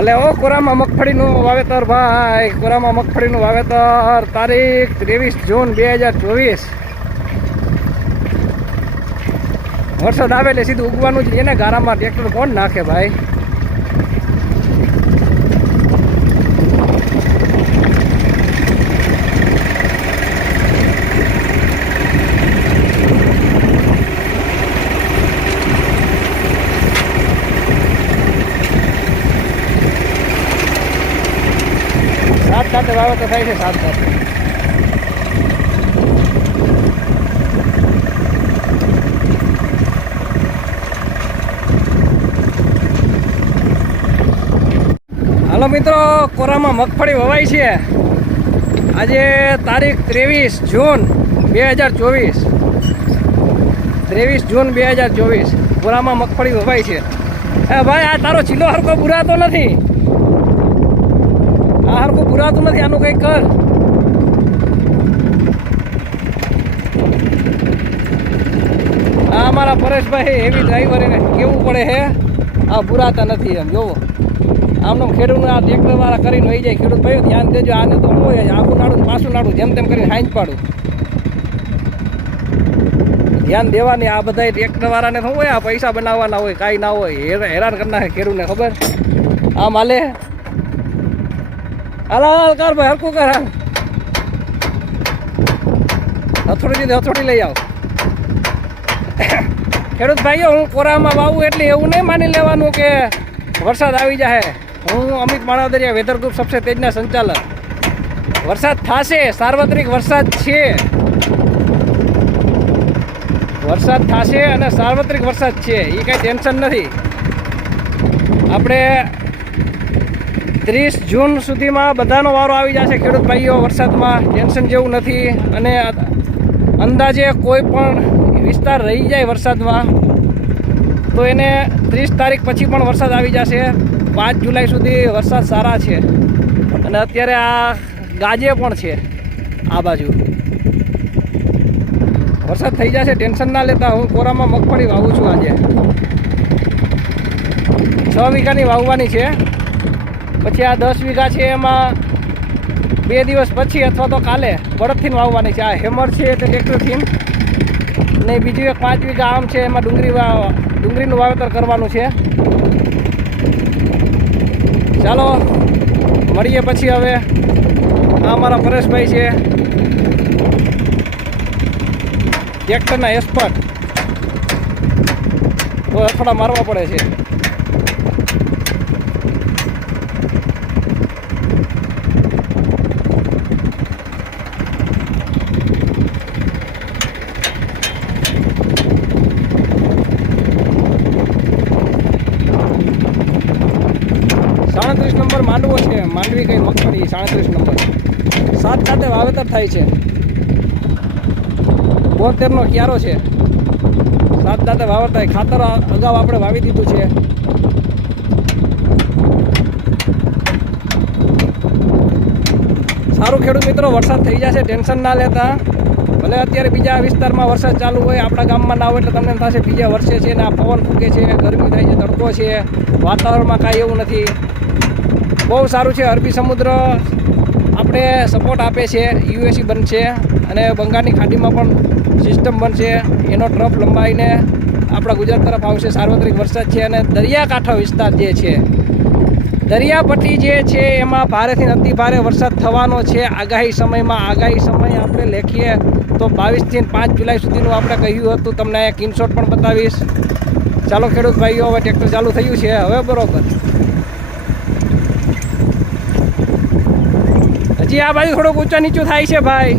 હાલે ઓ કોરામાં મગફળીનું વાવેતર ભાઈ, કોરામાં મગફળીનું વાવેતર, તારીખ ત્રેવીસ જૂન બે હજાર ચોવીસ. વરસાદ આવે એટલે સીધું ઉગવાનું જ, એને ગારામાં ટ્રેક્ટર કોણ નાખે ભાઈ? સાત સાથે વાવેતર થાય છે, સાત સાથે હાલો મિત્રો, કોરામાં મગફળી વવાય છે. આજે તારીખ ત્રેવીસ જૂન બે હજાર ચોવીસ. ત્રેવીસ જૂન બે હજાર ચોવીસ. કોરામાં મગફળી વવાઈ છે. હે ભાઈ, આ તારો ચીલો હરકો બુરાતો નથી. આ હરકો બુરાતું નથી, આનું કંઈક કર. આ અમારા પરેશભાઈ એવી ડ્રાઈવર એને કેવું પડે હે? આ બુરાતા નથી એમ, જોવો. આમનો ખેડૂત આ ટ્રેક્ટર વાળા કરીને વહી જાય. ખેડૂત ભાઈ ધ્યાન દેજો, આને તો હું આખું નાડું પાછું નાડું, જેમ તેમ કરીને હાંજ પાડું. ધ્યાન દેવાની આ બધા ટ્રેક્ટર વાળાને શું હોય, આ પૈસા બનાવવાના હોય, કાંઈ ના હોય હેરા- હેરાન કરી નાખે ખેડૂતને ખબર? આમ હાલે. હાલ હાલ કર ભાઈ હરકું કર, હાલ. હથોડી હથોડી લઈ આવ. ખેડૂત ભાઈઓ, હું કોરામાં વાવું એટલે એવું નહીં માની લેવાનું કે વરસાદ આવી જાય હું અમિત માણાવદરિયા વેધર ગ્રુપ સબસે તેજના સંચાલક. વરસાદ થશે, સાર્વત્રિક વરસાદ છે. વરસાદ થશે અને સાર્વત્રિક વરસાદ છે એ કાંઈ ટેન્શન નથી. આપણે ત્રીસ જૂન સુધીમાં બધાનો વારો આવી જશે. ખેડૂત ભાઈઓ, વરસાદમાં ટેન્શન જેવું નથી અને અંદાજે કોઈ પણ વિસ્તાર રહી જાય વરસાદમાં, તો એને ત્રીસ તારીખ પછી પણ વરસાદ આવી જશે. પાંચ જુલાઈ સુધી વરસાદ સારા છે. અને અત્યારે આ ગાજે પણ છે, આ બાજુ. વરસાદ થઈ જશે, ટેન્શન ના લેતા હું કોરામાં મગફળી વાવું છું આજે. છ વીઘાની વાવવાની છે. પછી આ દસ વીઘા છે એમાં બે દિવસ પછી અથવા તો કાલે બળદથી વાવવાની છે. આ હેમર છે તે ટ્રેક્ટરથી ને બીજું એક પાંચ વીઘા આમ છે એમાં ડુંગળી ડુંગળીનું વાવેતર કરવાનું છે. ચાલો, મળીએ પછી હવે. આ અમારા પરેશભાઈ છે. ટ્રેક્ટરના એક્સપર્ટ તો અથડા મારવા પડે છે. સાડત્રીસ નંબર માંડવો છે, માંડવી કઈ મગફળી, સાડત્રીસ નંબર. સાત ખાતે વાવેતર થાય છે. બોતેરનો ક્યારો છે. સાત દાંતે વાવર થાય. ખાતર અગાઉ આપણે વાવી દીધું છે. સારું ખેડૂત મિત્રો, વરસાદ થઈ જશે, ટેન્શન ના લેતા. ભલે અત્યારે બીજા વિસ્તારમાં વરસાદ ચાલુ હોય, આપણા ગામમાં ના હોય એટલે તમને થશે બીજા વર્ષે છે ને આ પવન ફૂંકે છે, ગરમી થાય છે, તડકો છે, વાતાવરણમાં કાંઈ એવું નથી. બહુ સારું છે, અરબી સમુદ્ર આપણે સપોર્ટ આપે છે યુએસી બનશે અને બંગાળની ખાડીમાં પણ સિસ્ટમ બનશે એનો ટ્રફ લંબાઈને આપણા ગુજરાત તરફ આવશે. સાર્વત્રિક વરસાદ છે અને દરિયાકાંઠો વિસ્તાર જે છે દરિયાપટ્ટી જે છે, એમાં ભારેથી અતિ ભારે વરસાદ થવાનો છે. આગાહી સમયમાં, આગાહી સમય આપણે લેખીએ તો બાવીસથી પાંચ જુલાઈ સુધીનું આપણે કહ્યું હતું. તમને કિનશોટ પણ બતાવીશ. ચાલો ખેડૂત ભાઈઓ, હવે ટ્રેક્ટર ચાલુ થયું છે. હવે બરોબર. હજી આ બાજુ થોડુંક ઊંચા નીચું થાય છે ભાઈ.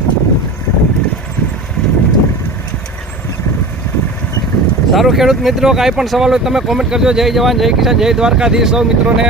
સારું ખેડૂત મિત્રો, કાંઈ પણ સવાલ હોય તમે કોમેન્ટ કરજો. જય જવાન, જય કિસાન, જય દ્વારકાધીશ. સૌ મિત્રોને